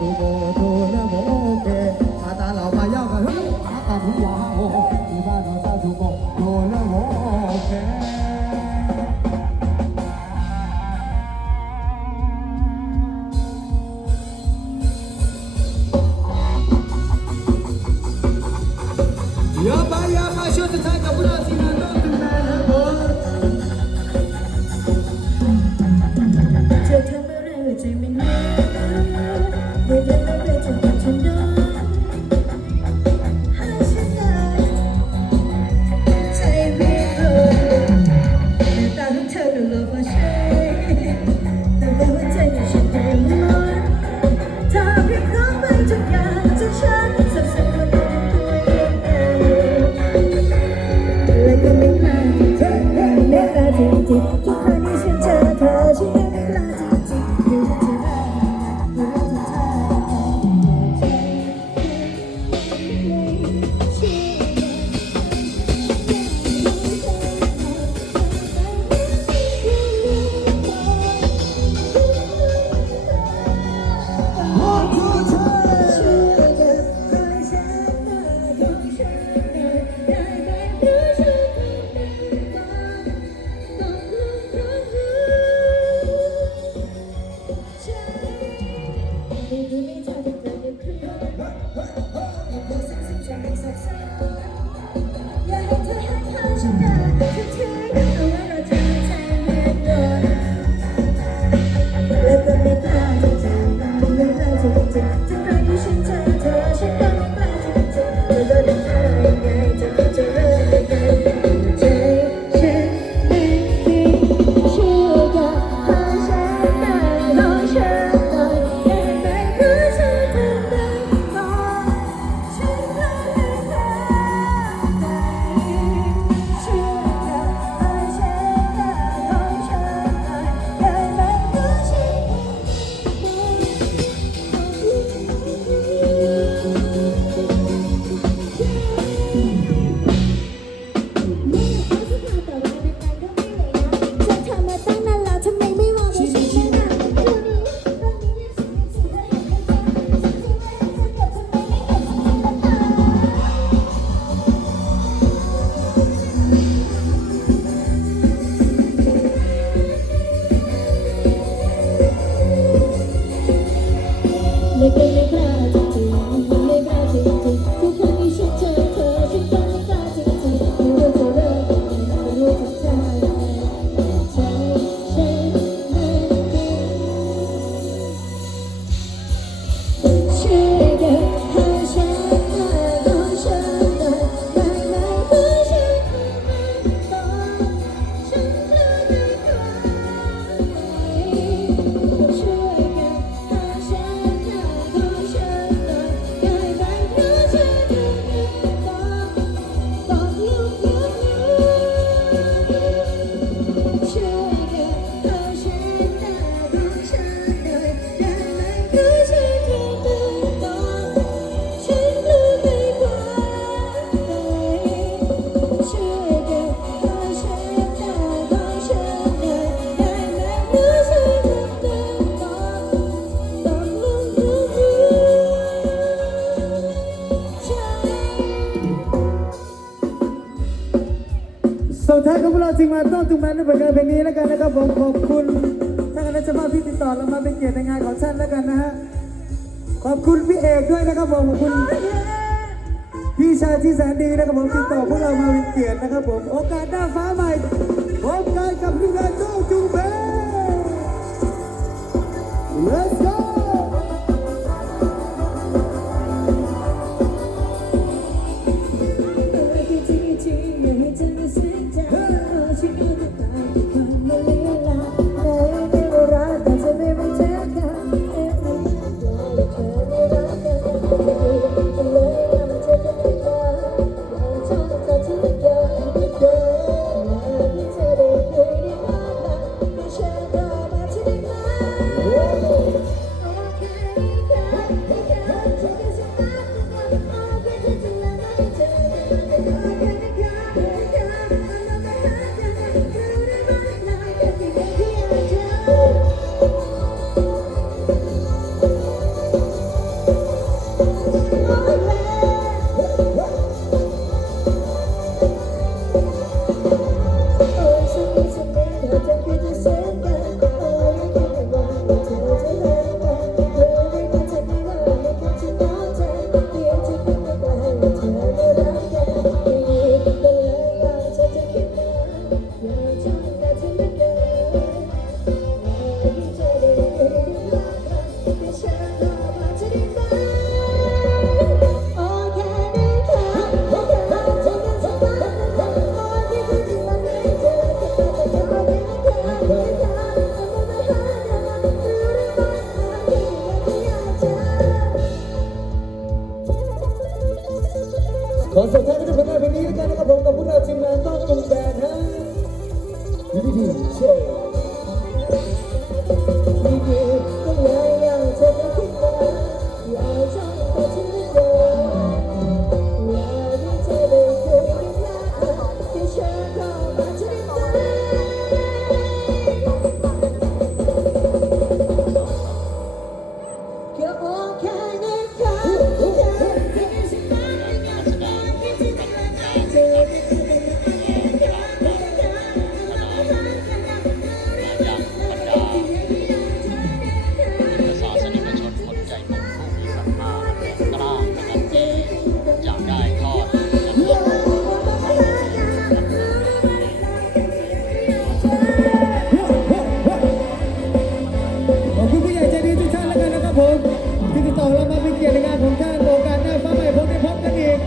Bobo. ท้ายของพวกเราทีมาต้องจุงแมนในผลงานเพลงนี้แล้วกันนะครับผมขอบคุณท่านคณะเจ้าภาพที่ติดต่อเรามาเป็นเกียรติในงานของท่านแล้วกันนะฮะขอบคุณพี่เอกด้วยนะครับผมขอบคุณพี่ชายที่แสนดีนะครับผมติดต่อพวกเรามาเป็นเกียรตินะครับผมโอกาสหน้าฟ้าใหม่ ที่จะต่อเรามาเป็นเกียรติในงานของท่านโอกาสหน้าฟ้าใหม่ผมได้พบกันอีก